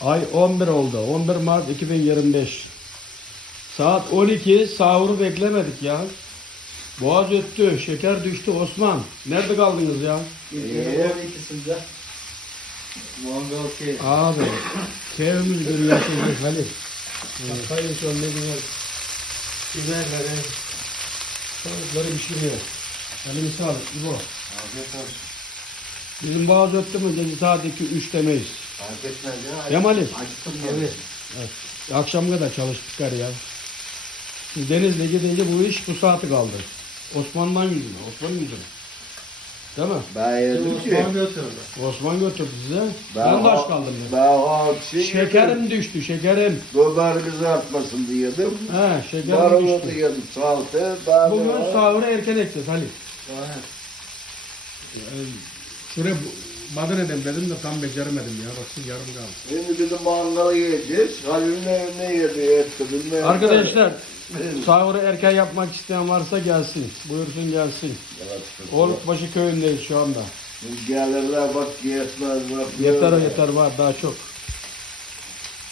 Ay 11 oldu. 11 Mart 2025. Saat 12 sahuru beklemedik ya. Boğaz öttü, şeker düştü Osman. Nerede kaldınız ya? Gecenin 12'sinde mangal şey. Abi, keyfimiz görüyorsunuz Halil. Bakayım şu an ne güzel. Biberleri, tavukları pişiriyor. Eline sağlık, İbo. Afiyet olsun. Bizim boğaz öttü mü gece saat 2-3 demeyiz. Fark etmez ya. Değil mi Ali? Acıktım evet. Akşam kadar çalıştık ya. Biz Denizli'ye gidince bu iş bu saati kaldı. Osman'dan yüzüne, Osman yüzüne. Değil mi? Ben yedim ki. Osman götürdü. Osman götürdü size. Ben de aç kaldım ya. Ben o akşam Şekerim düştü, şekerim. Dolar bizi artmasın diye yedim. He, şekerim Marulu düştü. yedim. Saltı. Bugün sahura erken edeceğiz Ali. Aynen. Yani şuraya bu- badın edeyim dedim de tam beceremedim ya. Baksın yarım kaldı. Şimdi bizim mangalı yiyeceğiz. Halil ne, ne yedi etti bilmem. Arkadaşlar sahuru erken yapmak isteyen varsa gelsin. Buyursun gelsin. Olukbaşı köyündeyiz şu anda. Gelirler bak yetmez bak. Yeter yeter var daha çok.